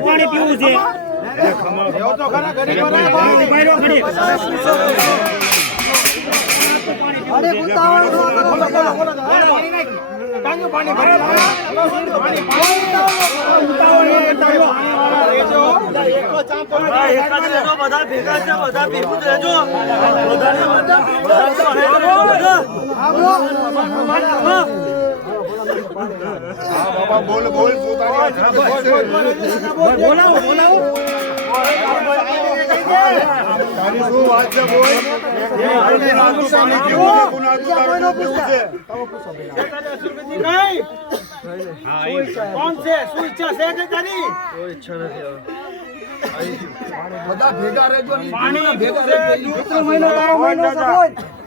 પાણી પીવું છે બધા ભેગા છે બધા ભેગું રહેજો બાબા બોલ બોલ બોલાવો બોલાવો તારી શું વાત છે બોલ કોણ છે શું ઈચ્છા છે કે તારી બધા ભેગા રહેજો પાણી ભેગા રહેજો મહિનો તારો મહિનો છે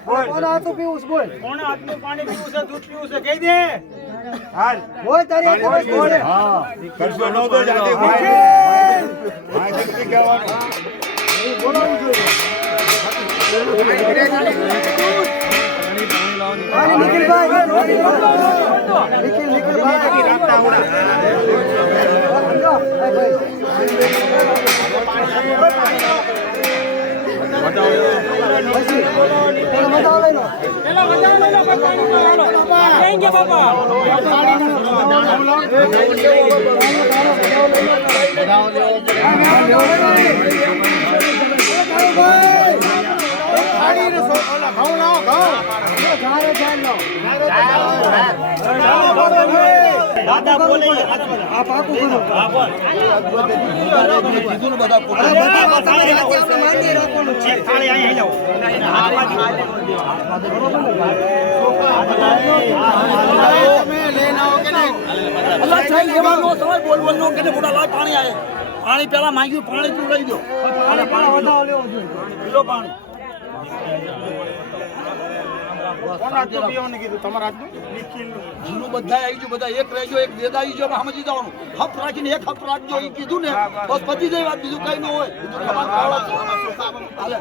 બોલ કોણ હાથું પીવું છે બોલ કોણ હાથનું પાણી પીવું છે દૂધ પીવું છે કહી દે હાલ બોલ તારી બોલ હા કરશો નો તો જાતે ભાઈ જલ્દી કહેવાનું બોલાવું જોઈએ નિખિલ ભાઈ નિખિલ ભાઈ રાખતા દાદા બોલે આ પાકું કરો હા બોલ કીધું બધા માનીએ રાખવાનું છે થાળી અહીં લાવો તમે લઈને આવો કે નહીં અલ્લાહ ચાલ લેવાનો સમય બોલવાનો કે મોટા લાય પાણી આવે પાણી પેલા માંગ્યું પાણી પીવડાવી દો પાણી વધાવો લેવો જોઈએ પીલો પાણી કોણ આજુ પીવાનું કીધું તમારા આજુ જીનું બધા આવી ગયું બધા એક રહેજો એક વેદ આવી ગયો સમજી જવાનું હપ રાખીને એક હપ રાખજો એ કીધું ને બસ પછી જઈ વાત બીજું કઈ ન હોય હાલે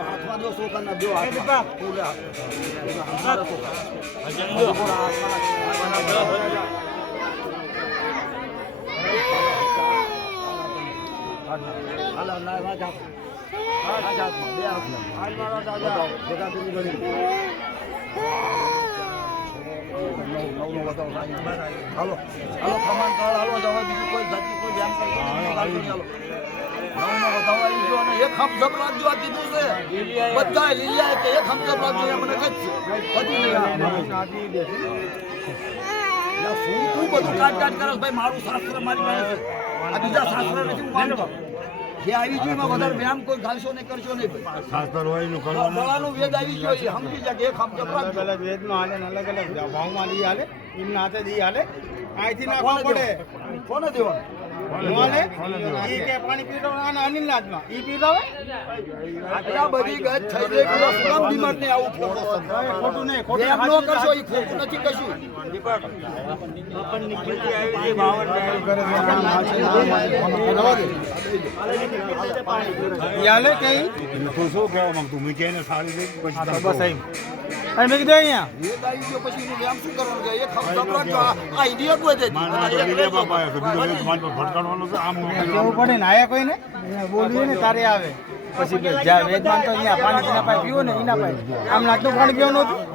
હાથમાં દો સોકાના દો હાલો હાલો ખમાન કાળ હાલો જવા બીજું કોઈ જાતિ કોઈ ધ્યાન કરી એક હમ જબ રાખજો આ કીધું છે બધા લીલિયા કે એક હમ જબ રાખજો એ મને કહેજો બધી શું તું બધું કાટ કરસ ભાઈ મારું શાસ્ત્ર મારી પાસે આ બીજા શાસ્ત્ર નથી માનતો જે આવી ગયું એમાં વધારે વ્યાયામ કોઈ ઘાલશો નહીં કરશો નહીં શાસ્ત્ર હોય નું કરવાનું બળાનું વેદ આવી ગયો છે સમજી જાય કે એક હમ જબ રાખજો અલગ વેદમાં હાલે અલગ અલગ ભાવમાં દી હાલે એમના હાથે દી હાલે અહીંથી નાખવા પડે કોને દેવાનું ઈ કે પાણી પીતો આના અનિલ નાથમાં ઈ પીતો આટલા બધી ગત થઈ ગઈ કે સુગમ બીમાર ને આવું ખોટું નહીં ખોટું એમ નો કરશો ઈ ખોટું નથી કશું હાલે કઈ તું શું કહેવા માંગતું મેં કે સારી રીતે બસ અહીં મેં કીધું અહીંયા એ આવી ગયો પછી એનું વ્યાયામ શું કરવાનું છે એક હમ જબ રાખજો આ ઇન્ડિયા કોઈ દે ભટકાડવાનું છે આમ કેવું પડે ને આયા કોઈ ને બોલીએ ને તારે આવે પછી જ્યાં વેદ માનતો અહીંયા પાણી ના પાય પીવો ને એના પાય આમ નાખતું પાણી પીવાનું હતું